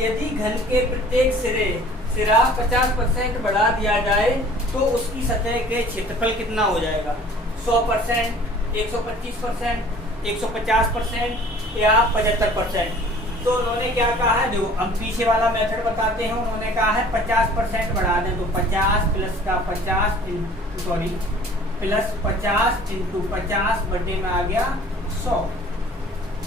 यदि घन के प्रत्येक सिरा 50% बढ़ा दिया जाए तो उसकी सतह के क्षेत्रफल कितना हो जाएगा? 100%, 125%, 150% या 75%। तो उन्होंने क्या कहा है, जो हम पीछे वाला मेथड बताते हैं, उन्होंने कहा है 50% बढ़ा दें तो 50 प्लस का 50 प्लस 50 इंटू 50 बटे में आ गया 100।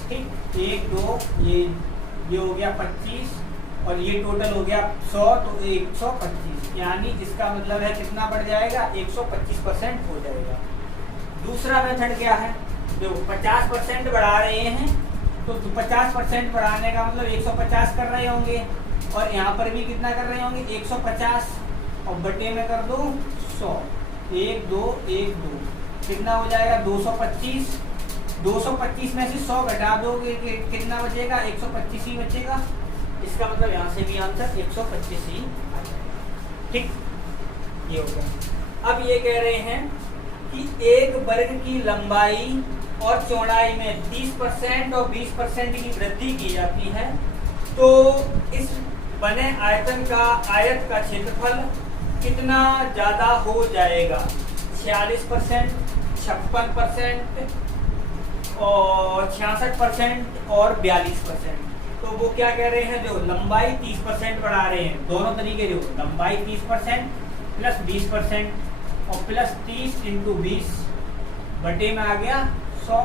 ठीक, 1 2 ये हो गया 25 और ये टोटल हो गया 100, तो 125, यानी इसका मतलब है कितना बढ़ जाएगा? 125% हो जाएगा। दूसरा मेथड क्या है, देखो 50% बढ़ा रहे हैं तो 50% बढ़ाने का मतलब 150 कर रहे होंगे, और यहाँ पर भी कितना कर रहे होंगे? 150, और बटे में कर दो 100। 1 2 1 2 कितना हो जाएगा? 225। 225 में से 100 घटा दोगे कितना बचेगा? 125 ही बचेगा। इसका मतलब यहाँ से भी आंसर 125 ही आ जाएगा। ठीक, ये हो गया। अब ये कह रहे हैं कि एक वर्ग की लंबाई और चौड़ाई में 30% और 20% की वृद्धि की जाती है, तो इस बने आयत का क्षेत्रफल कितना ज्यादा हो जाएगा? 46%, 56% और 66% और 42%। तो वो क्या कह रहे हैं, जो लंबाई 30% बढ़ा रहे हैं, दोनों तरीके, जो लंबाई 30% प्लस 20% और प्लस 30 इंटू 20 बटे में आ गया 100।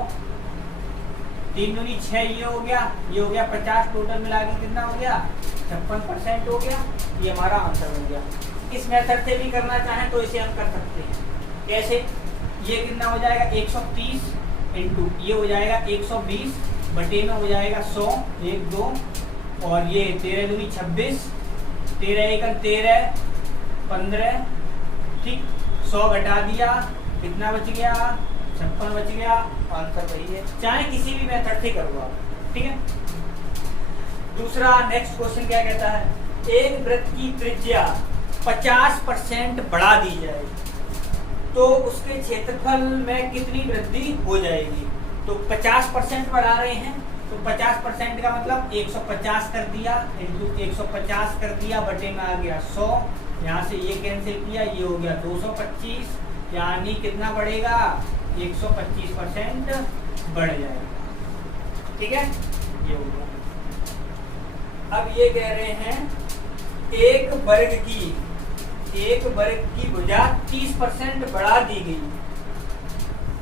3 दूनी 6, ये हो गया 50, टोटल मिला के कितना हो गया? 56% हो गया। ये हमारा आंसर हो गया। इस मेथड से भी करना चाहें तो इसे हम कर सकते हैं। कैसे? ये कितना हो जाएगा? 130 इंटू ये हो जाएगा 120 बटे में हो जाएगा 100, 1 2 और ये 13 दूनी 26, 13 1 13 15। ठीक, 100 घटा दिया, कितना बच गया? 56 बच गया। आंसर वही है, चाहे किसी भी मेथड से करो आप। ठीक है। दूसरा नेक्स्ट क्वेश्चन क्या कहता है, एक वृत्त की त्रिज्या 50% बढ़ा दी जाए तो उसके क्षेत्रफल में कितनी वृद्धि हो जाएगी? तो 50% बढ़ा रहे हैं तो 50% का मतलब 150 कर दिया इंटू 150 कर दिया बटे में आ गया 100। यहाँ से ये कैंसिल किया, ये हो गया 225, यानी कितना बढ़ेगा? 125% बढ़ जाएगा। ठीक है, ये हो गया। अब ये कह रहे हैं एक वर्ग की भुजा 30% बढ़ा दी गई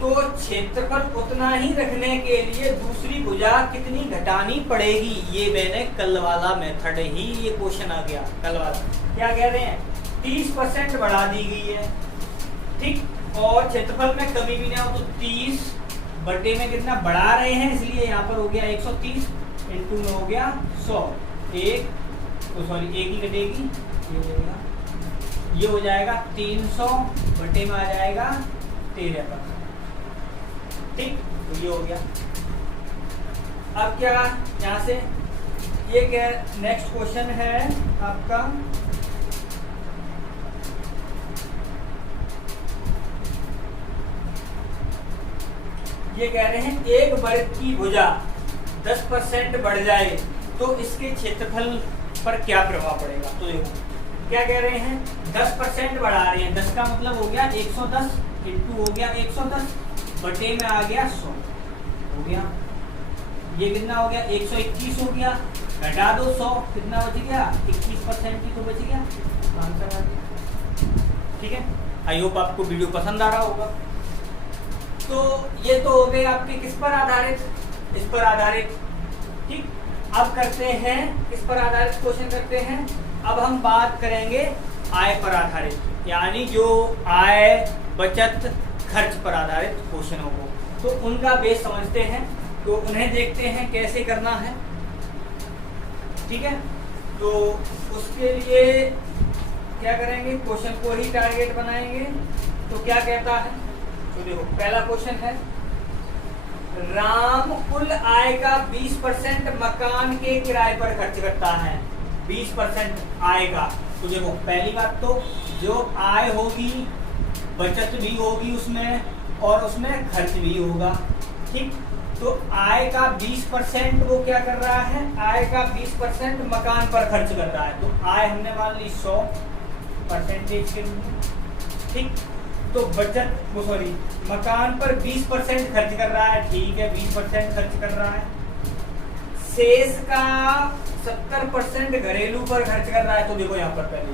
तो क्षेत्रफल उतना ही रखने के लिए दूसरी भुजा कितनी घटानी पड़ेगी? ये मैंने कल वाला मेथड ही, ये क्वेश्चन आ गया कल वाला। क्या कह रहे हैं? 30% बढ़ा दी गई है, ठीक, और क्षेत्रफल में कमी भी ना हो तो 30 बटे में कितना बढ़ा रहे हैं, इसलिए यहाँ पर हो गया 130 इंटू में हो गया 100। एक ही कटेगी, ये हो जाएगा 300 बटे में आ जाएगा 13%। ठीक, तो ये हो गया। अब क्या यहाँ से ये क्या, नेक्स्ट क्वेश्चन है आपका, ये कह रहे हैं एक वर्ग की भुजा 10% बढ़ जाए तो इसके क्षेत्रफल पर क्या प्रभाव पड़ेगा? तो देखो क्या कह रहे हैं, 10% बढ़ा रहे हैं, 10 का मतलब हो गया 110 इंटू हो गया 110 बटे में आ गया 100 हो गया। ये कितना हो गया? 121 हो गया, घटा दो 100, कितना बच गया? 21% ही तो बच गया। आंसर आ गया। ठीक है, आई होप आपको वीडियो पसंद आ रहा होगा। तो ये तो हो गए आपके किस पर आधारित, इस पर आधारित। ठीक, अब करते हैं किस पर आधारित क्वेश्चन करते हैं। अब हम बात करेंगे आय पर आधारित, यानी जो आय बचत खर्च पर आधारित क्वेश्चनों को, तो उनका बेस समझते हैं, तो उन्हें देखते हैं कैसे करना है। ठीक है, तो उसके लिए क्या करेंगे, क्वेश्चन को ही टारगेट बनाएंगे। तो क्या कहता है, तो देखो पहला क्वेश्चन है, राम कुल आय का 20% मकान के किराए पर खर्च करता है। 20% आय का, तो देखो पहली बात तो जो आय होगी बचत भी होगी उसमें और उसमें खर्च भी होगा। ठीक, तो आय का 20% वो क्या कर रहा है, आय का 20% मकान पर खर्च कर रहा है। तो आय हमने मान ली 100% के लिए, ठीक। तो बचत वो सॉरी मकान पर 20% खर्च कर रहा है, ठीक है 20% खर्च कर रहा है। शेष का 70% घरेलू पर खर्च कर रहा है। तो देखो यहाँ पर पहले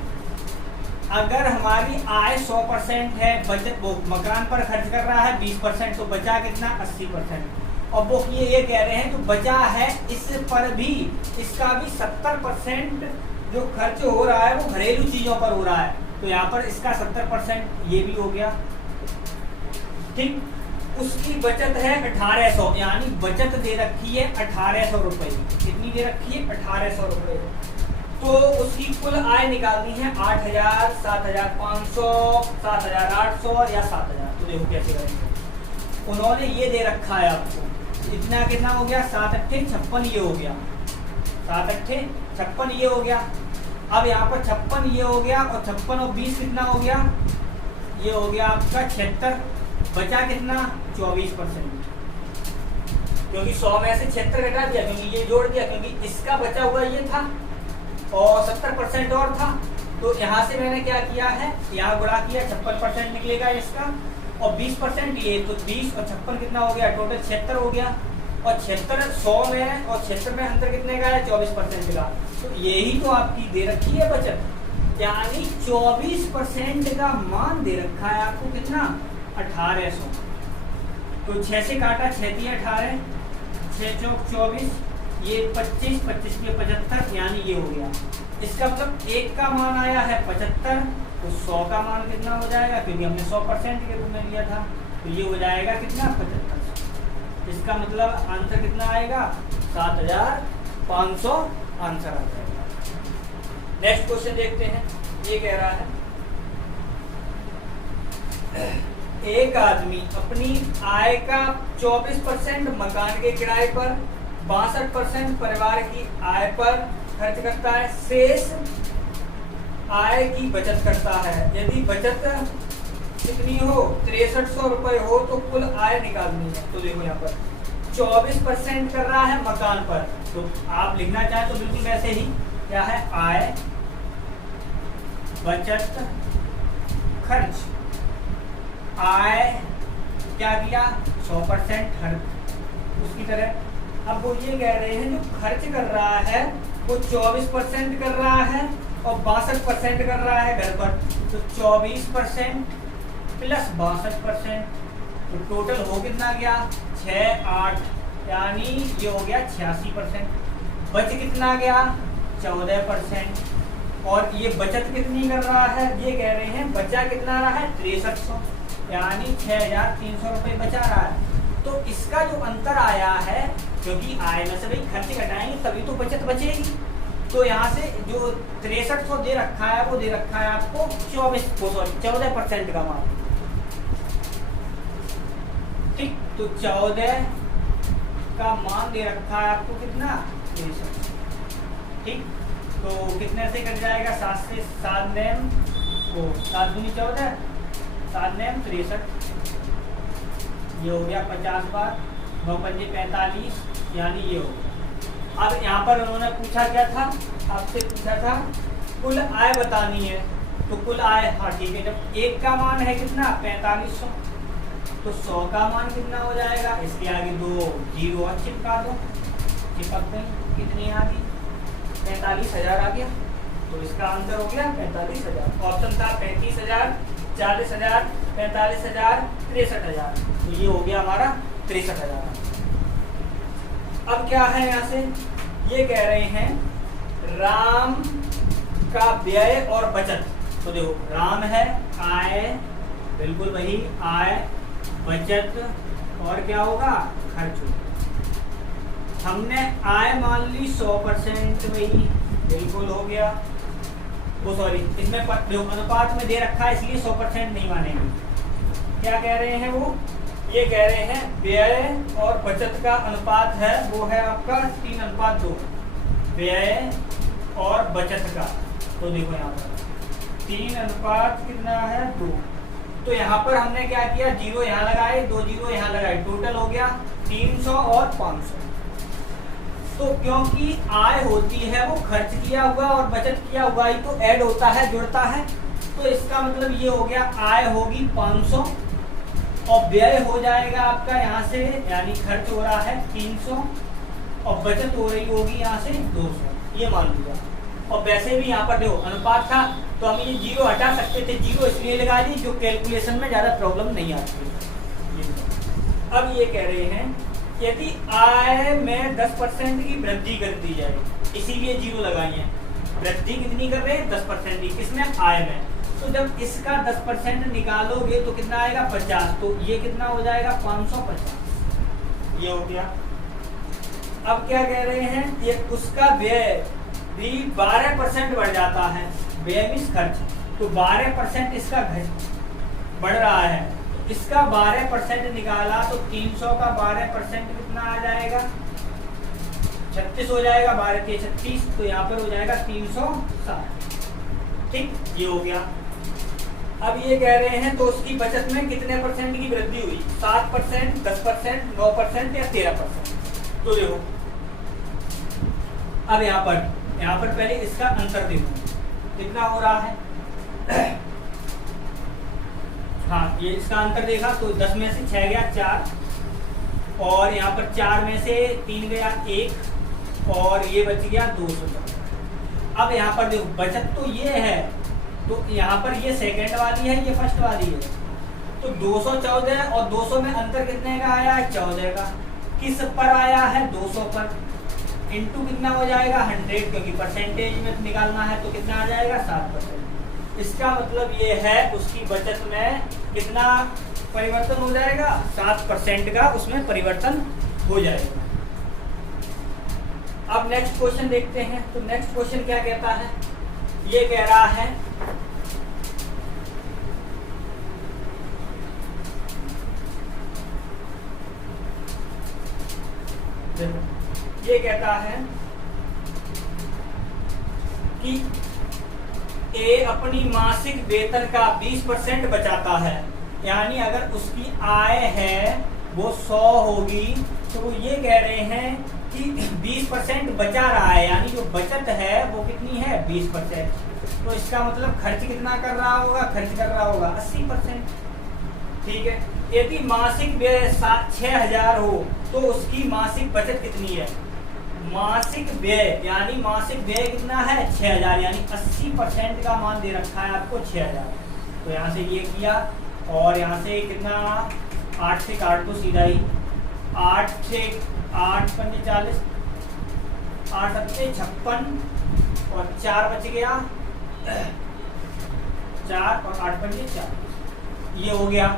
अगर हमारी आय 100% है, बचत वो मकान पर खर्च कर रहा है 20%, तो बचा कितना 80%। और वो ये कह रहे हैं जो बचा है इस पर भी इसका भी 70% जो खर्च हो रहा है वो घरेलू चीजों पर हो रहा है। तो यहाँ पर इसका 70% ये भी हो गया, ठीक। उसकी बचत है 1800, यानी बचत दे रखी है 1800 रुपए। कितनी दे रखी है 1800 रुपए। तो उसकी कुल आय निकालनी है 8000, 7500, 7800 या 7000। तो देखो कैसे करेंगे। उन्होंने ये दे रखा है आपको इतना, कितना हो गया 7 अट्ठे 56, ये हो गया 7 अट्ठे 56, ये हो गया। अब यहाँ पर 56 ये हो गया और 56 और 20 कितना हो गया, ये हो गया आपका 76। बचा कितना 24%, क्योंकि 100 में से 76 घटा दिया, क्योंकि ये जोड़ दिया, क्योंकि इसका बचा हुआ ये था और 70% और था। तो यहाँ से मैंने क्या किया है, यहाँ गुणा किया 56% निकलेगा इसका और 20% ये, तो 20 और 56 कितना हो गया, टोटल 76 हो गया। और 76 100 में और 76 में अंतर कितने का है 24% का। तो यही तो आपकी दे रखी है बचत, यानी 24% का मान दे रखा है आपको कितना 1800। तो 6 से काटा 6 दिए 18, 6 चौक 24, ये 25, 25 के 75, यानी ये हो गया। इसका मतलब एक का मान आया है 75, तो 100 का मान कितना हो जाएगा, क्योंकि हमने 100% के रूप में लिया था। तो ये हो जाएगा कितना 75। इसका मतलब आंसर कितना आएगा 7500 आंसर आ जाएगा। नेक्स्ट क्वेश्चन देखते हैं। ये कह रहा है एक आदमी अपनी आय का 24% मकान के किराए पर, 62% परिवार की आय पर खर्च करता है, शेष आय की बचत करता है। यदि बचत कितनी हो 6300 रुपए हो तो कुल आय निकालनी है। तो देखो यहाँ पर 24% कर रहा है मकान पर, तो आप लिखना चाहें तो बिल्कुल वैसे ही, क्या है आय बचत खर्च। आय क्या किया 100% हर उसकी तरह। अब वो ये कह रहे हैं जो खर्च कर रहा है वो 24% कर रहा है और 62% कर रहा है घर पर। तो 24% प्लस 62%, तो टोटल हो कितना गया 6 8, यानी ये हो गया 86%। बच कितना गया 14%। और ये बचत कितनी कर रहा है, ये कह रहे हैं बचा कितना रहा है 6300, यानी 6300 रुपये बचा रहा है। तो इसका जो अंतर आया है, क्योंकि आय में से भाई खर्च घटाएंगे तभी तो बचत बचेगी। तो यहाँ से जो 6300 दे रखा है वो दे रखा है आपको 14% का मान, ठीक। तो 14 का मान दे रखा है आपको कितना 63, ठीक। तो कितने से कट जाएगा 7 से 7 नेम को 7 दूनी 14, 7 नेम 63, ये हो गया 50 बार, 9 पंजे 45, यानी ये हो गया। अब यहाँ पर उन्होंने पूछा क्या था, आपसे पूछा था कुल आय बतानी है। तो कुल आय, हाँ ठीक है, जब एक का मान है कितना 4500, तो 100 का मान कितना हो जाएगा, इसके आगे 2 जीरो चिपका दो, चिपक गई, कितनी आ गई 45000 आ गया। तो इसका आंसर हो गया 45000। ऑप्शन था 35000, 40000, 45000, 63000। तो ये हो गया हमारा 63000। अब क्या है यहाँ से, ये कह रहे हैं राम का व्यय और बचत। तो देखो राम है आय, बिल्कुल वही आय, बचत और क्या होगा खर्च होगा। हमने आय मान ली 100%, वही बिल्कुल हो गया। वो सॉरी, इसमें अनुपात में दे रखा है इसलिए 100% नहीं मानेंगे। क्या कह रहे हैं वो, ये कह रहे हैं व्यय और बचत का अनुपात है वो है आपका 3:2, व्यय और बचत का। तो देखो यहाँ पर 3 अनुपात कितना है 2, तो यहाँ पर हमने क्या किया, 0 यहाँ लगाए, 2 0 यहाँ लगाए, टोटल हो गया 300 और 500। तो क्योंकि आय होती है वो खर्च किया हुआ और बचत किया हुआ ही तो ऐड होता है, जुड़ता है। तो इसका मतलब ये हो गया आय होगी 500 और व्यय हो जाएगा आपका यहाँ से, यानी खर्च हो रहा है 300 और बचत हो रही होगी यहाँ से 200, ये मान लिया। और वैसे भी यहाँ पर देखो अनुपात था तो हम ये 0 हटा सकते थे, 0 इसलिए लगा दी जो कैलकुलेशन में ज़्यादा प्रॉब्लम नहीं आती है। अब ये कह रहे हैं यदि आय में 10% की वृद्धि कर दी जाए, इसीलिए 0 लगाई है। वृद्धि कितनी कर रहे हैं, 10% की, किसमें, आय में। तो जब इसका 10% निकालोगे तो कितना आएगा, 50। तो ये कितना हो जाएगा, 550, ये हो गया। अब क्या कह रहे हैं, ये उसका व्यय भी 12% बढ़ जाता है, व्यय मीन्स खर्च। तो 12% इसका बढ़ रहा है, तो इसका 12% निकाला तो 300 का 12% कितना आ जाएगा, 36 हो जाएगा, 12 के 36, तो यहाँ पर हो जाएगा 360। ठीक, ये हो गया। अब ये कह रहे हैं तो उसकी बचत में कितने परसेंट की वृद्धि हुई, 7%, 10%, 9% या 13%। तो देखो अब यहाँ पर पहले इसका अंतर देखो कितना हो रहा है। हाँ, ये इसका अंतर देखा तो 10 में से 6 गया 4 और यहाँ पर 4 में से 3 गया 1 और ये बच गया 200। अब यहाँ पर देखो बचत तो ये है, तो यहाँ पर ये सेकंड वाली है, ये फर्स्ट वाली है। तो 214 और 200 में अंतर कितने का आया है, 14 का। किस पर आया है, 200 पर। इनटू कितना हो जाएगा, 100, क्योंकि परसेंटेज में निकालना है तो कितना आ जाएगा, 7%। इसका मतलब ये है उसकी बचत में कितना परिवर्तन हो जाएगा, 7% का उसमें परिवर्तन हो जाएगा। अब नेक्स्ट क्वेश्चन देखते हैं। तो नेक्स्ट क्वेश्चन क्या कहता है, ये कह रहा है ये कहता है कि ए अपनी मासिक वेतन का 20% बचाता है, यानी अगर उसकी आय है वो 100 होगी तो वो ये कह रहे हैं कि 20% बचा रहा है, यानी जो बचत है वो कितनी है, 20%। तो इसका मतलब खर्च कितना कर रहा होगा, खर्च कर रहा होगा 80%। ठीक है, यदि मासिक व्यय 6000 हो तो उसकी मासिक बचत कितनी है, मासिक व्यय यानी मासिक व्यय कितना है, 6000, यानी 80% का मान दे रखा है आपको 6000। तो यहाँ से ये किया और यहाँ से कितना, 8 से काट दो सीधा ही, 8 से 8 पंजे 40, 8 सत्ते 56 और 4 बच गया 4 और 8 पंजे 40, ये हो गया।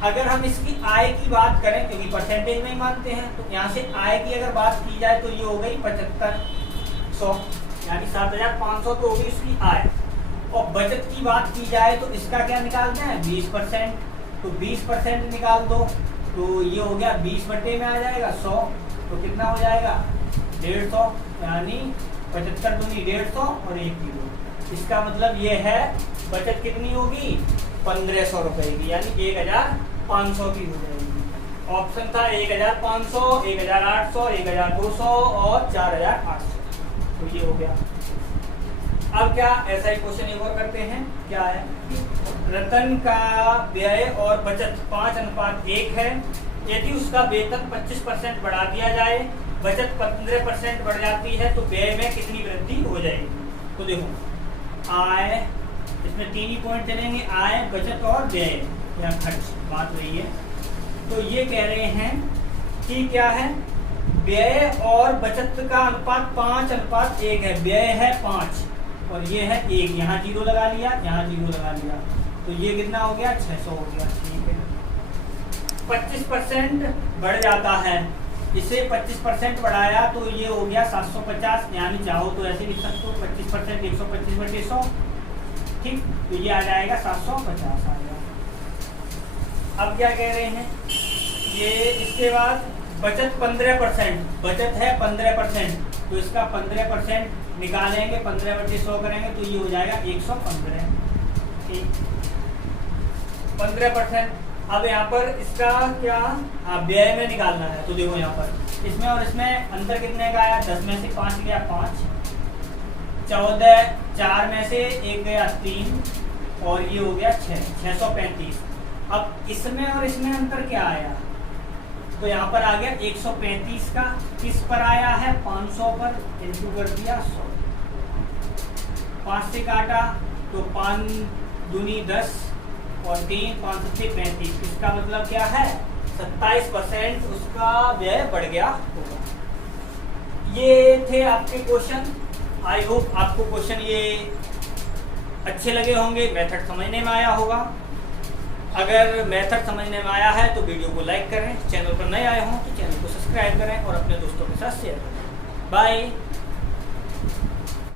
अगर हम इसकी आय की बात करें, क्योंकि परसेंटेज में ही मानते हैं, तो यहाँ से आय की अगर बात की जाए तो ये हो गई 7500, यानी 7500 तो होगी इसकी आय। और बचत की बात की जाए तो इसका क्या निकालते हैं, 20%। तो 20% निकाल दो तो ये हो गया 20 बटे में आ जाएगा 100, तो कितना हो जाएगा 150, यानी 75 दूनी 150 और 1 किलो। इसका मतलब ये है बचत कितनी होगी, 1500 रुपए की, यानी 1500 की हो जाएगी। ऑप्शन था 1500, 1800, 1200 और 4800। तो ये हो गया। अब क्या ऐसा ही क्वेश्चन एक और करते हैं, क्या है, रतन का व्यय और बचत 5:1 है। यदि उसका वेतन 25% बढ़ा दिया जाए, बचत 15% बढ़ जाती है, तो व्यय में कितनी वृद्धि हो जाएगी। तो देखो आय, इसमें 3 ही पॉइंट चलेंगे, आय, बचत और व्यय या खर्च, बात वही है। तो ये कह रहे हैं कि क्या है, व्यय और बचत का अनुपात 5:1 है। व्यय है 5 और ये है 1, यहाँ 0 लगा लिया, यहाँ 0 लगा लिया, तो ये कितना हो गया, 600 हो गया। ठीक है, 25% बढ़ जाता है, इसे 25% बढ़ाया तो ये हो गया 750, यानी चाहो तो ऐसे लिख सकते हो 25% 125 बटे 100। ठीक, तो ये आ जाएगा 750 आ गया। अब क्या कह रहे हैं, ये इसके बाद बचत 15%, बचत है 15%, तो इसका 15% निकालेंगे, 15 बटे 100 करेंगे तो ये हो जाएगा 115। ठीक, 15%। अब यहाँ पर इसका क्या, हाँ व्यय में निकालना है। तो देखो यहाँ पर इसमें और इसमें अंतर कितने का आया, 10 में से 5 गया 5, 14, 4 में से 1 गया 3 और ये हो गया 6, 635। अब इसमें और इसमें अंतर क्या आया, तो यहाँ पर आ गया 135 का, किस पर आया है 500 पर, इंटू कर दिया 100, 5 से काटा तो 5 दूनी 10 और 3 5 7 35, इसका मतलब क्या है 27% उसका व्यय बढ़ गया होगा। ये थे आपके क्वेश्चन। आई होप आपको क्वेश्चन ये अच्छे लगे होंगे, मेथड समझने में आया होगा। अगर मेथड समझने में आया है तो वीडियो को लाइक करें, चैनल पर नए आए हों तो चैनल को सब्सक्राइब करें और अपने दोस्तों के साथ शेयर करें। बाय।